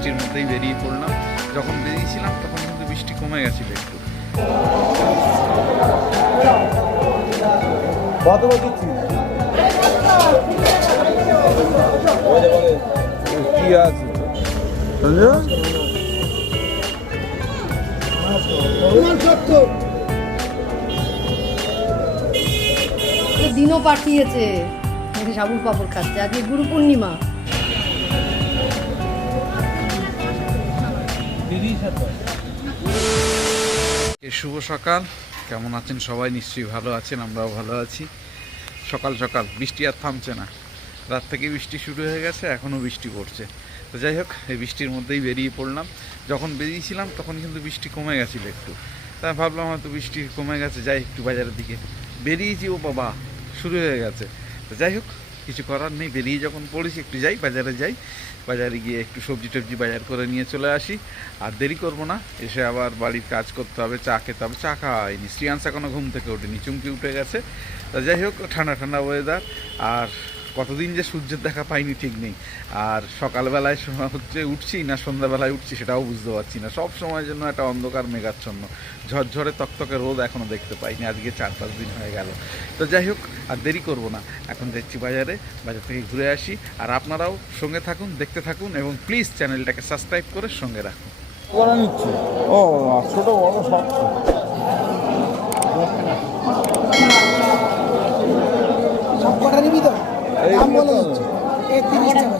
বৃষ্টির মধ্যেই বেরিয়ে পড়লাম। যখন বেরিয়েছিলাম, তখন কিন্তু বৃষ্টি কমে গেছিল একটু। দিনও পাঠিয়েছে। সাবুর পাপড় খাচ্ছে। আজকে গুরু পূর্ণিমা শুভ সকাল। কেমন আছেন সবাই? নিশ্চয়ই ভালো আছেন, আমরাও ভালো আছি। সকাল সকাল, বৃষ্টি আর থামছে না। রাত থেকে বৃষ্টি শুরু হয়ে গেছে, এখনও বৃষ্টি পড়ছে। তো যাই হোক, এই বৃষ্টির মধ্যেই বেরিয়ে পড়লাম। যখন বেরিয়েছিলাম তখন কিন্তু বৃষ্টি কমে গেছিল একটু। তাই ভাবলাম হয়তো বৃষ্টি কমে গেছে, যাই একটু বাজারের দিকে। বেরিয়েছি, ও বাবা, শুরু হয়ে গেছে। তো যাই হোক কিছু করার নেই। বেরিয়ে যখন পড়েছি একটু যাই, বাজারে যাই। বাজারে গিয়ে একটু সবজি টবজি বাজার করে নিয়ে চলে আসি। আর দেরি করব না, এসে আবার বাড়ির কাজ করতে হবে, চা খেতে হবে। চা খাওয়া হয়নি শ্রিয়াংশ এখনও ঘুম থেকে ওঠেনি, চুমকি উঠে গেছে। তা যাই হোক, ঠান্ডা ঠান্ডা ওয়েদার আর কতদিন যে সূর্যের দেখা পাইনি ঠিক নেই। আর সকালবেলায় হচ্ছে, উঠছি না সন্ধ্যাবেলায় উঠছি সেটাও বুঝতে পারছি না। সব সময়ের জন্য একটা অন্ধকার মেঘাচ্ছন্ন। ঝরঝরে তকতকে রোদ এখনও দেখতে পাইনি। আজকে চার পাঁচ দিন হয়ে গেল। তো যাই হোক, আর দেরি করব না। এখন যাচ্ছি বাজারে, বাজার থেকে ঘুরে আসি। আর আপনারাও সঙ্গে থাকুন, দেখতে থাকুন এবং প্লিজ চ্যানেলটাকে সাবস্ক্রাইব করে সঙ্গে রাখুন। ও, ছোট বড় সব কটা নিবি তো এই দাম বলে। এই তিরিশ টাকা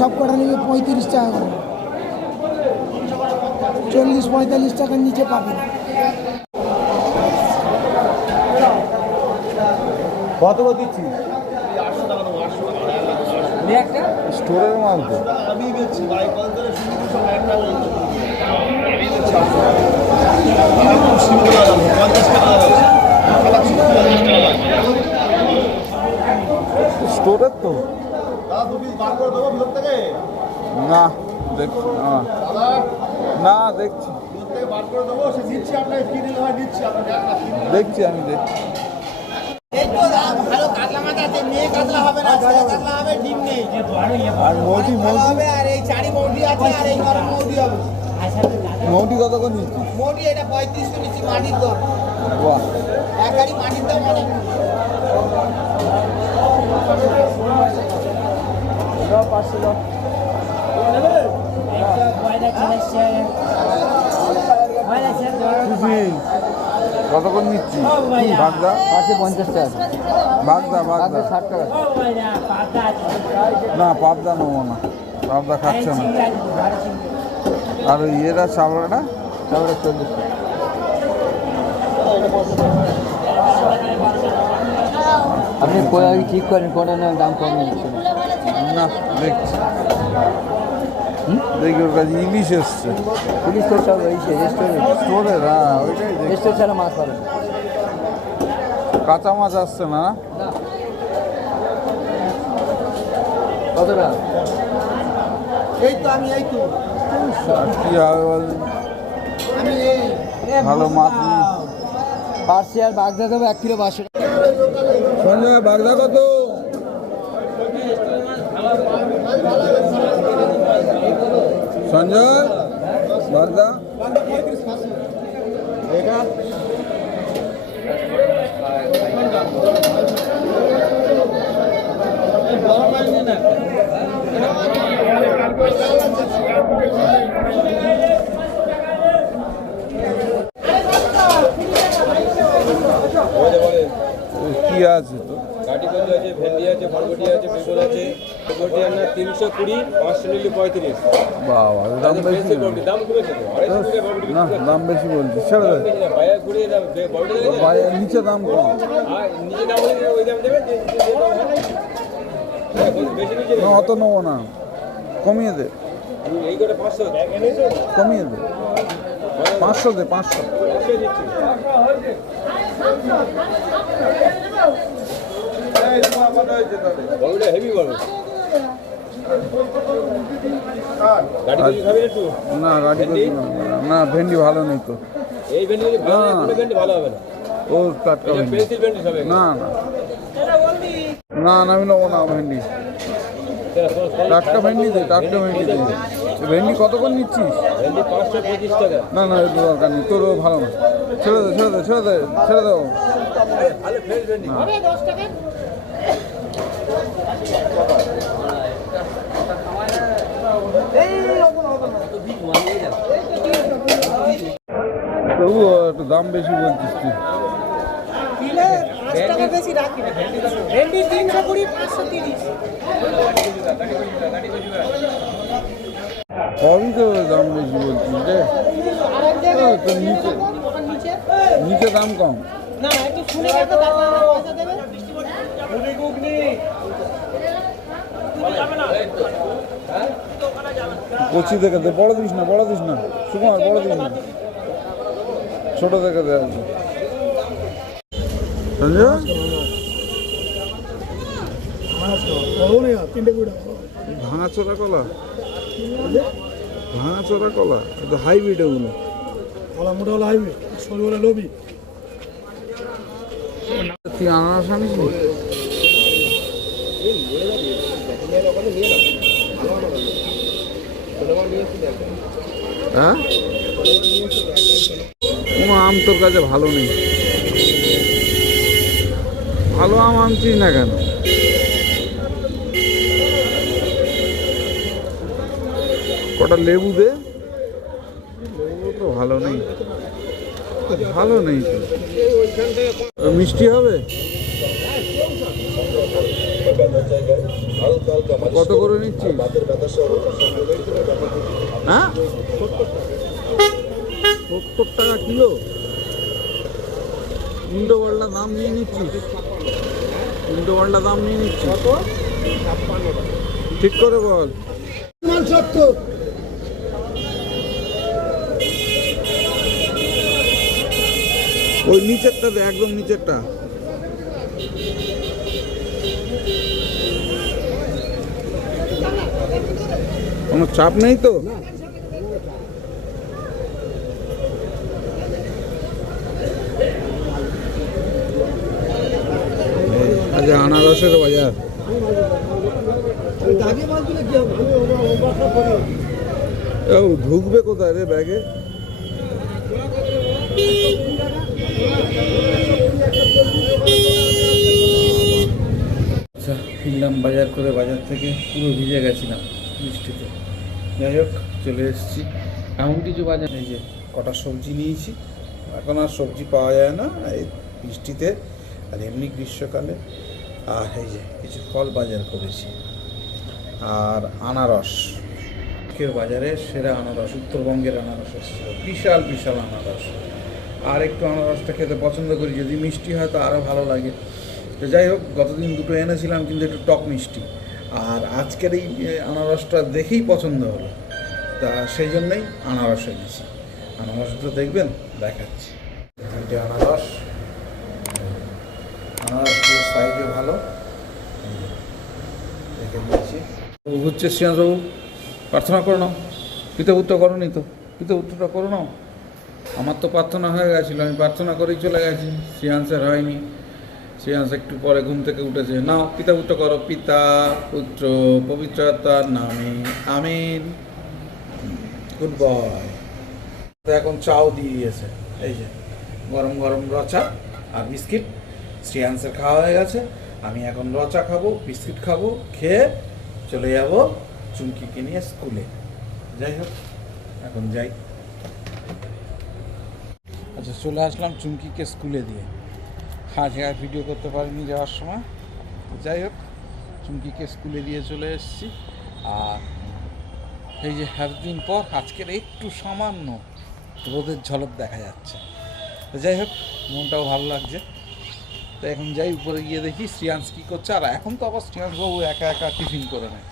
সব কটা নিবি পঁয়ত্রিশ টাকা করে। চল্লিশ পঁয়তাল্লিশ টাকার নিচে পাবি। কত দিচ্ছি? স্টোরের মাল তো। স্টোরের তো। না দেখছি না। দেখছি। দেখছি আমি দেখছি। মৌটি কত করে নিচ্ছি? মৌটি এটা নিচ্ছি মাটির বাহ। এক গাড়ি মাটির দাম অনেক খুশি কত করে নিচ্ছি বাগদা আছে পঞ্চাশ টাকা। বাগদা বাগদা ষাট টাকা। না পাবদা নেব না। পাবদা খাচ্ছে না। আর ইয়েটা চাবড়াটা? তারপরে চল্লিশ টাকা। আপনি ঠিক করেন কোনটা না দাম কম না দেখছি। দেখি ওর কাছে ইলিশ এসছে। পুলিশ তো সব এই রেস্টুরেন্ট স্টোরের হ্যাঁ ওইটাই রেস্টুরেন্ট ছাড়া মাছ পাবেন কাঁচা মাছ আসছে না? কত টাকা? এই তো আমি এই তো। কি হবে বল? আমি এই ভালো মাছ পার্সি আর বাগদা দেবো এক কিলো পাঁচশো টাকা সঞ্জয় বাগদা কত সঞ্জয় বাগদা কি আছে তো। কাটিকন্দ আছে ভেন্ডি আছে বরবটি আছে বেগুন আছে। বরবটি আপনার তিনশো কুড়ি পাঁচশো নিলে পঁয়ত্রিশ। বাবা দাম বেশি ফ্রেশের দাম কমেছে না বেশি বলছি ছেড়ে দে। বাইরে ঘুরিয়ে দাম বে- বরবটি দেখেছেন? বাইরে নিচে দাম কম। আর নিচে দাম ওই দাম দেবে যে- যে- যে দাম বেশি নিচে অত নেব না। কমিয়ে দে। কমিয়ে দে। পাঁচশো দে পাঁচশো। হেভি না গাড়ি না। না ভেন্ডি ভালো নেই তো। এই ভেন্ডি না। ভেন্ডি ভালো হবে না। ও টাটকা পেন্সিল ভেন্ডি সব না না। না না আমি নেব না ভেন্ডি। টাটকা ভেন্ডি দে টাটকা ভেন্ডি দে। ভেন্ডি কত করে নিচ্ছিস? না না দরকার নেই। তোরও ভালো না। ছেড়ে দে ছেড়ে দে ছেড়ে দে, ছেড়ে দাও। তবু একটু দাম বেশি বলছিস তুই। তিরিশ তো দাম বেশি বলছিস রে। নিচে। নিচে দাম কম। না একটু শুনে দেখো দাদা পয়সা দেবে? কচি দেখে দে বড় দিস না বড় দিস না। সুকুমার বড় দিস না। ছোট দেখে দে আছে ভাঙা চোরা কলা? ভাঙা চোরা কলা? এটা হাইব্রিড। ওগুলো তুই আনারস আনিস হ্যাঁ? কোনো আম তোর কাছে ভালো নেই। ভালো আম আনছিস না কেন? কটা লেবু দে? লেবু তো ভালো নেই। ভালো নেই। মিষ্টি হবে? কত করে নিচ্ছি হ্যাঁ? সত্তর টাকা কিলো। ইন্ডো দাম নিয়ে নিচ্ছিস? ইন্ডো দাম নিয়ে নিচ্ছিস? ঠিক করে বল। ওই নিচেরটা একদম নিচেরটা। কোনো চাপ নেই তো? আজ আনারসের বাজার। ঢুকবে কোথায় রে ব্যাগে? আচ্ছা ফিরলাম বাজার করে বাজার থেকে পুরো ভিজে গেছিলাম বৃষ্টিতে। যাই হোক, চলে এসেছি। এমন কিছু বাজার এই যে কটা সবজি নিয়েছি, এখন আর সবজি পাওয়া যায় না। এই বৃষ্টিতে আর এমনি গ্রীষ্মকালে। আর এই যে কিছু ফল বাজার করেছি। আর আনারস। কেউ বাজারে সেরা আনারস, উত্তরবঙ্গের আনারস এসেছিল। বিশাল বিশাল আনারস। আর একটু আনারসটা খেতে পছন্দ করি, যদি মিষ্টি হয় তো আরও ভালো লাগে। তো যাই হোক, গতদিন দুটো এনেছিলাম কিন্তু একটু টক মিষ্টি। আর আজকের এই আনারসটা দেখেই পছন্দ হলো। তা সেই জন্যই আনারস এনেছি। আনারসটা দেখবেন, দেখাচ্ছি। এটা আনারস। আনারসগুলোর সাইজও ভালো। দেখে নিচ্ছি। হচ্ছে শ্রীনাথবাবু প্রার্থনা করে নাও। পিতাপুত্র করো নি তো? পিতাপুত্রটা করো নাও। আমার তো প্রার্থনা হয়ে গেছিল, আমি প্রার্থনা করেই চলে গেছি শ্রেয়াংসের হয়নি। শ্রেয়াংস একটু পরে ঘুম থেকে উঠেছে, নাও, পিতা পুত্র করো, পিতা পুত্র পবিত্রতার নামে, আমিন। গুড বয় এখন চাও দিয়ে দিয়েছে, এই যে, গরম গরম রচা আর বিস্কিট। শ্রেয়াংসের খাওয়া হয়ে গেছে, আমি এখন রচা খাব, বিস্কিট খাব, খেয়ে চলে যাব চুমকিকে নিয়ে স্কুলে। যাই হোক, এখন যাই। আচ্ছা চলে আসলাম চুমকিকে স্কুলে দিয়ে। আজকে আর ভিডিও করতে পারিনি যাওয়ার সময়। যাই হোক, চুমকিকে স্কুলে দিয়ে চলে এসেছি। আর এই যে এতদিন পর, আজকের একটু সামান্য রোদের ঝলক দেখা যাচ্ছে। তো যাই হোক, মনটাও ভালো লাগছে। তো এখন যাই, উপরে গিয়ে দেখি শ্রিয়াংশ কী করছে। আর এখন তো আবার শ্রিয়াংশবাবু একা একা টিফিন করে নেয়।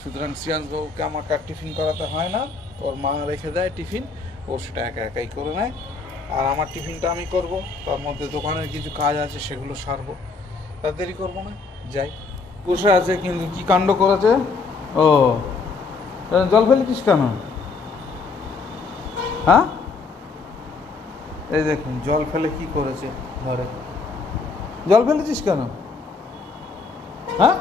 সুতরাং শ্রিয়াংশবাবুকে আমাকে আর টিফিন করাতে হয় না। ওর মা রেখে দেয় টিফিন, ও সেটা একা একাই করে নেয়। আর আমার টিফিনটা আমি করব তার মধ্যে দোকানের কিছু কাজ আছে সেগুলো সারবো। তার দেরি করব না যাই। বসে আছে কিন্তু কি কাণ্ড করেছে? ও তা জল ফেলেছিস কেন? হ্যাঁ? এই দেখুন জল ফেলে কি করেছে ঘরে? জল ফেলেছিস কেন? হ্যাঁ?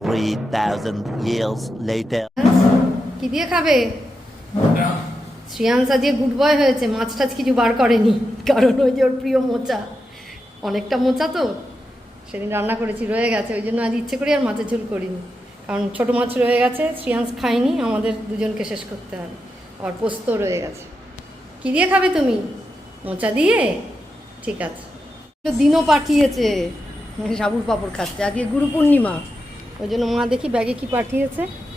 3,000 years later. কি দিয়ে খাবে? শ্রিয়াংস আজকে গুড বয় হয়েছে মাছ টাছ কিছু বার করেনি কারণ ওই যে ওর প্রিয় মোচা। অনেকটা মোচা তো সেদিন রান্না করেছি রয়ে গেছে ওই জন্য আজ ইচ্ছে করে আর মাছের ঝোল করিনি। কারণ ছোট মাছ রয়ে গেছে শ্রিয়াংস খায়নি আমাদের দুজনকে শেষ করতে হবে। আবার পোস্ত রয়ে গেছে। কি দিয়ে খাবে তুমি? মোচা দিয়ে? ঠিক আছে। তো দিনও পাঠিয়েছে সাবুর পাপড় খাচ্ছে আজকে গুরু পূর্ণিমা ওই জন্য মা দেখি ব্যাগে কি পাঠিয়েছে। যে,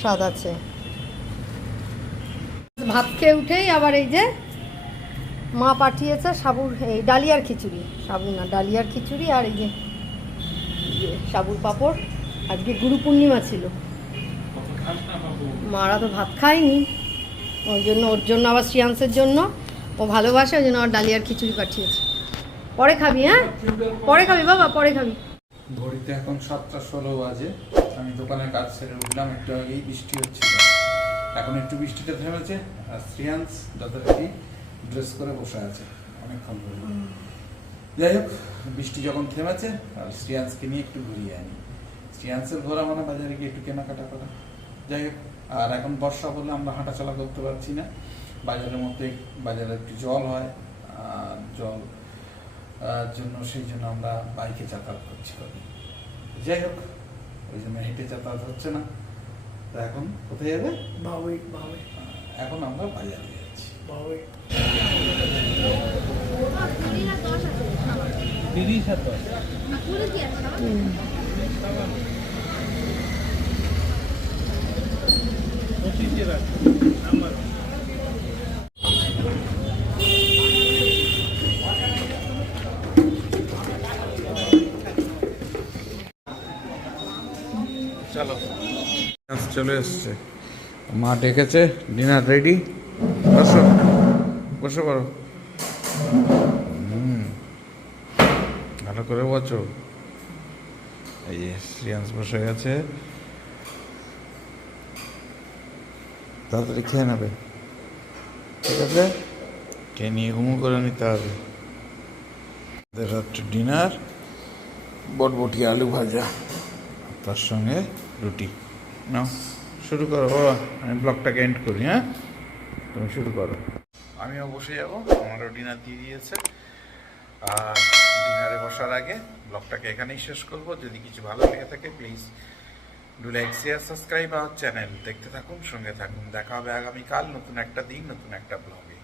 স্বাদ আছে। ভাত খেয়ে উঠেই আবার এই যে মা পাঠিয়েছে সাবুর এই ডালিয়ার খিচুড়ি। সাবু না ডালিয়ার খিচুড়ি আর এই যে সাবুর পাঁপড়। আজকে গুরু পূর্ণিমা ছিল। মারা তো ভাত খায়নি। ওই জন্য ওর জন্য আবার শ্রিয়াংসের জন্য। ও ভালোবাসে ওই জন্য আবার ডালিয়ার খিচুড়ি পাঠিয়েছে। পরে খাবি হ্যাঁ? পরে খাবি বাবা পরে খাবি। ঘড়িতে এখন সাতটা ষোলো বাজে। আমি দোকানের কাজ সেরে উঠলাম একটু আগেই বৃষ্টি হচ্ছিল। এখন একটু বৃষ্টিটা থেমেছে আর শ্রিয়াংস যথারীতি ড্রেস করে বসে আছে অনেকক্ষণ ধরে। যাই হোক বৃষ্টি যখন থেমেছে আর শ্রিয়াংসকে নিয়ে একটু ঘুরিয়ে আনি। শ্রিয়াংসের ঘোরা মানে বাজারে গিয়ে একটু কেনাকাটা করা। যাই হোক আর এখন বর্ষা বলে আমরা হাঁটাচলা করতে পারছি না। বাজারের মধ্যে বাজারে একটু জল হয় আর জল জন্য সেই জন্য আমরা বাইকে যাতায়াত করছি। যাই হোক ওই জন্য হেঁটে যাতায়াত হচ্ছে না। তা এখন কোথায় যাবে? এখন আমরা বাজারে যাচ্ছি। চলো চলে এসছে। মা ডেকেছে ডিনার রেডি বসো, বসে পড়ো হুম, ভালো করে বসো। এই শ্রিয়াংশ বসে গেছে। তাড়াতাড়ি খেয়ে নেবে। ঠিক আছে? খেয়ে নিয়ে ঘুমো করে নিতে হবে। রাত্রে ডিনার বটবটি আলু ভাজা তার সঙ্গে রুটি। নাও, শুরু করো, বাবা, আমি ব্লগটাকে এন্ড করি হ্যাঁ? তুমি শুরু করো। আমিও বসে যাব, আমারও ডিনার দিয়ে দিয়েছে। আর ডিনারে বসার আগে ব্লগটাকে এখানেই শেষ করব। যদি কিছু ভালো লেগে থাকে please do like share subscribe our channel দেখতে থাকুন, সঙ্গে থাকুন। দেখা হবে আগামীকাল নতুন একটা দিন, নতুন একটা ব্লগে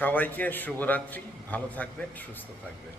সবাইকে শুভরাত্রি, ভালো থাকবেন, সুস্থ থাকবেন।